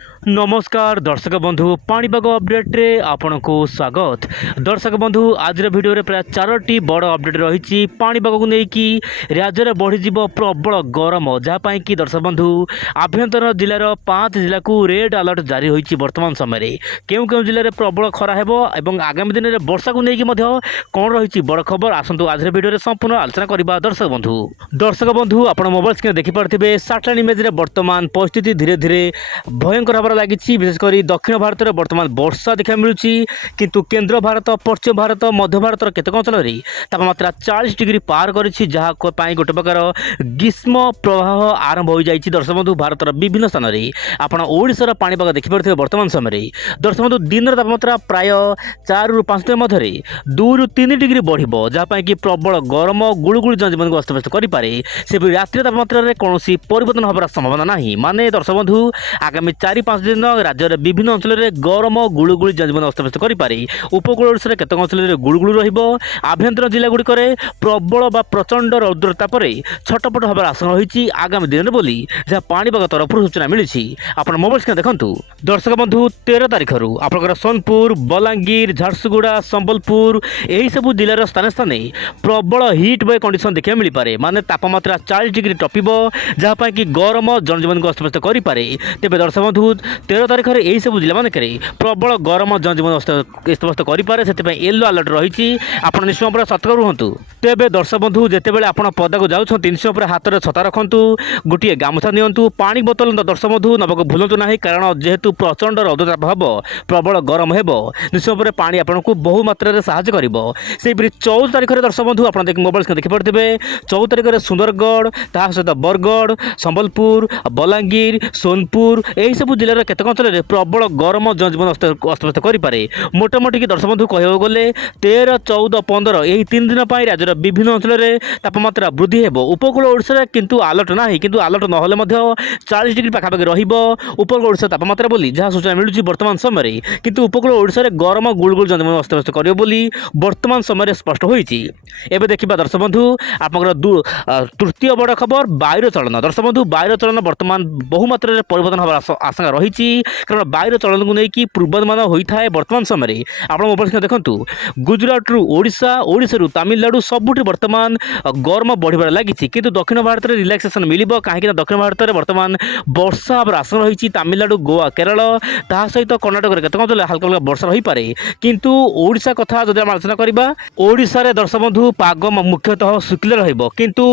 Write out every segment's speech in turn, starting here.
नमस्कार दर्शक बंधु पाणीपाग अपडेट रे आपन को स्वागत। दर्शक बंधु आज वीडियो रे प्राय 4टी बड़ अपडेट रही पाणीपाग को लेकिन राज्य में बढ़ी प्रबल गरम जहाँपाई कि दर्शक बंधु आभ्यंतर जिलार 5 जिला को रेड अलर्ट जारी होती वर्तमान समय केउ केउ जिले में प्रबल खरा हेबो एवं आगामी दिन में वर्षा को लेकिन कौन रही बड़ खबर आसतु आज वीडियो संपूर्ण आलोचना करवा। दर्शक बंधु आप मोबाइल स्क्रीन देखिपे सैटेलाइट इमेज रे वर्तमान परिस्थिति धीरे धीरे भयंकर होबार लगी। विशेषकर दक्षिण भारत में वर्तमान वर्षा देखा मिलूँ किंतु केंद्र भारत पश्चिम भारत मध्य भारत केतक अंचल तापमात्रा 40 डिग्री पार करी जहाँ गोटे प्रकार ग्रीष्म प्रवाह आरंभ हो जाए। दर्शक बंधु भारत विभिन्न स्थान में आपड़ ओडिशार पाणीपाग देखिपे वर्तमान समय दर्शक बंधु दिन तापमात्रा प्राय 4 ରୁ 5 मध्य 2 ରୁ 3 डिग्री बढ़ जहाँपाई कि प्रबल गरम गुड़गुड़ी जनजीवन को अस्तव्यस्त करे से रात्रि तापमात्रा कौन परिवर्तन होबार संभावना नहीं। माने दर्शक बंधु आगामी 4-5 दिन राज्यर विभिन्न अंचल में गरम गुड़गुड़ी जनजीवन अस्तव्यस्त करे उपकूल ओडिशार केतक अंचल में गुड़गुड़ी रहिबो। आभ्यंतर जिला गुड़िक प्रबल बा प्रचंड रौद्रताप छटपट होबार आशंका रही आगामी दिन में बोली जहाँ पाणीपाग तरफ सूचना मिली। आप मोबाइल स्क्रीन देखु दर्शक बंधु 13 तारिख आपंकर सोनपुर बलांगीर झारसुगुड़ा संबलपुर यही सब जिलार स्थान स्थान प्रबल हिट बय कंडीशन देखा मिल पारे माने तापमात्रा 40 डिग्री टपिबो जहाँपाई कि गरम जनजीवन को अस्तव्यस्त करे। तेज दर्शक बंधु 13 तारिख में यही सब जिला मानक प्रबल गरम जनजीवन अस्तव्यस्त करे से येलो अलर्ट रही आप निश्चय सतर्क रुहतु। तेज दर्शक बंधु जितेबाला आप पदा को जाऊँच निश्चय हाथ में छता रखु गोटे गामछा नियंतु पानी बोतल दर्शक बंधु नबक भूलु ना कारण जेहेतु प्रचंड रौद्रताप हम प्रबल गरम हो निश्चय पानी आपको बहु मात्रा में साहय कर। 14 तारिख में दर्शक बंधु आप मोबाइल देखिपे 14 तारिख में सुंदरगढ़ ता सहित बरगढ़ संबलपुर बलांगीर सोनपुर यही सब जिलार केतक अंचल प्रबल गरम जनजीवन अस्तव्यस्त करे। मोटामोटी दर्शक बंधु कह गले 13, 14, 15 यही 3 दिन राज्यर विभिन्न अंचल में तापमात्रा वृद्धि हो। उपकूल ओडिशा किंतु अलर्ट ना किंतु अलर्ट ना 40 डिग्री पाखापाखि उपकूल ओडिशा तापमात्रा बोली जहाँ सूचना मिलूँ वर्तमान समय किंतु उपकूल ओडिशा रे गरम गुड़गुड़ जनजीवन अस्तव्यस्त कर वर्तमान समय स्पष्ट होती। एवं देखा दर्शक बंधु आप तृतीय बड़ खबर वायुर चलन। दर्शक बंधु वायुर चलन वर्तमान बहुमात्रा में परिवर्तन होबार आशंका रही कारण वायुर चलन को लेकिन पूर्वानुमान होता है वर्तमान समय आप मोबाइल देखु गुजरात रु ओडिशा ओडिशा रु तमिलनाडु सबुठ वर्तमान गरम बढ़िबार लगी किंतु दक्षिण भारत में रिलैक्सेशन मिल कहीं दक्षिण भारत में वर्तमान वर्षा होबार आशंका रही तमिलनाडु गोवा केरल ता सहित कर्णाटक में केतक अंचल हल्का हल्का वर्षा रही पारे किंतु ओडिशा कथा जब आलोचना करवा ओडिशा रे दर्शक बंधु पाग मुख्यतः शुक्ल रहिबो किंतु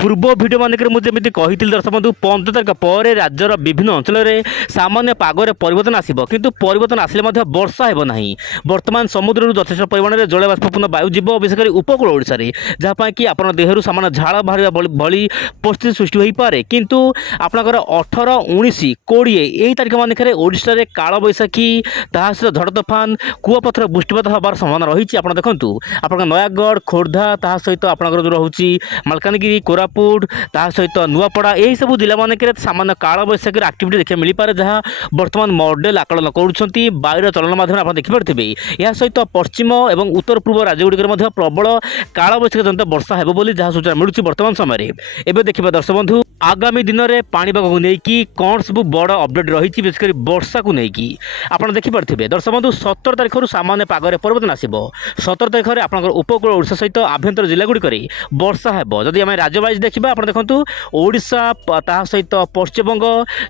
पूर्व भिडियो मानक मुझे कही दर्शक बंधु 15 तारिख पर राज्यर विभिन्न अंचल में सामान्य पागरे परिवर्तन आसिबो किंतु परिवर्तन आसिले मध्य वर्षा हेबो नाही। वर्तमान समुद्र यथेष्ट परिमाण में जल बाष्पपूर्ण वायु जीव विशेषकर उपकूल ओडिशा रे जहाँपाई कि आपन देहरु सामान्य झाड़ बाहर भली परिस्थिति सृष्टि हो पारे किंतु आपनकर 18, 19, 20 यही तारिख मानक ओडिशा रे काल बैशाखी ता सहित झड़ तोफान कुआपथर बृष्टिपात होबार संभावना रही। आप देखु आप नयागढ़ खोर्धा ता सहित आपंकर जो रोचे मालकानगिरी कोरापुट ता सहित नुआपड़ा यही सब जिला मानक सामान्य काल बैशाखी एक्टिविटी देखा मिल पारे जहाँ वर्तमान मॉडल आकलन करुँच वायुर चलन माध्यम आप देखिपे यह सहित पश्चिम और उत्तर पूर्व राज्य गुड़िक प्रबल काल बैशाखी जनित वर्षा हेबो बोली जहाँ सूचना मिलूँ वर्तमान समय। एवं देखिए दर्शक बंधु आगामी दिन में पाणीपाग को लेकिन कौन सब बड़ अपडेट रही विशेषकर वर्षा को लेकिन आप देखिपे दर्शक बंधु 17 तारिख सामान्य पागरे परिवर्तन आसब। 17 तारिख में आप उपकूल ओडिशा सहित आभ्यंतर जिला गुड़िक वर्षा हेबो। जदि आम राज्य वाइज देखा आप देखु ओडिशा ता सहित पश्चिमबंग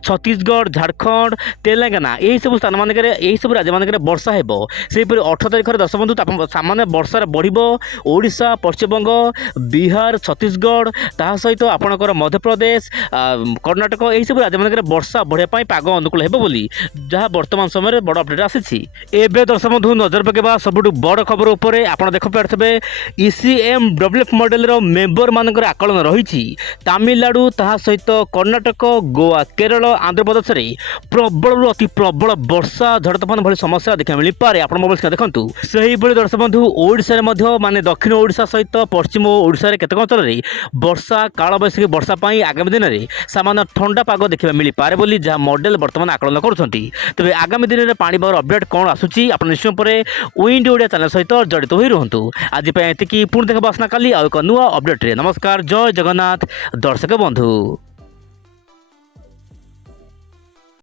छत्तीसगढ़ झारखंड तेलंगाना यही सब स्थान मानक यही सब राज्य मानक वर्षा हेबो। सेहीपरि 18 तारिख में दर्शक बंधु सामान्य वर्षा बढ़िबो ओडिशा पश्चिमबंग बिहार छत्तीसगढ़ ता सहित आपणकर मध्यप्रदेश कर्णाटक यही सब राज्य मानक वर्षा बढ़िया पाग अनुकूल हेबो बोली जहाँ वर्तमान समय बड़ अपडेट आसी। एवं दर्शक बंधु नजर पकेबा सबुठ बड़ खबर उपरे आप देखिपे ECMWF मॉडल मेंबर मानक आकलन रही तमिलनाडु ता सहित कर्णाटक गोवा केरल आंध्र प्रदेश में प्रबल अति प्रबल वर्षा झड़ तोफान भली समस्या देखा मिल पारे। आप मोबाइल देखु से ही दर्शक बंधु ओडिशा माने दक्षिण ओडिशा सहित पश्चिम ओडिशा केतक अंचल में वर्षा काल बैशाखी वर्षा आगामी दिन में सामान्य ठंडा पाग देखा मिल पारे बोली जहाँ मॉडल वर्तमान आकलन करुँच। तेज आगामी दिन में पाणीपाग अपडेट कौन आसूची आप निश्चय पर विंड ओडिया चैनल सहित जड़ित हो रुहतु। आज ये पुणी देखा आसना काली आउ एक नुआ अपडेट रे। नमस्कार जय जगन्नाथ दर्शक बंधु।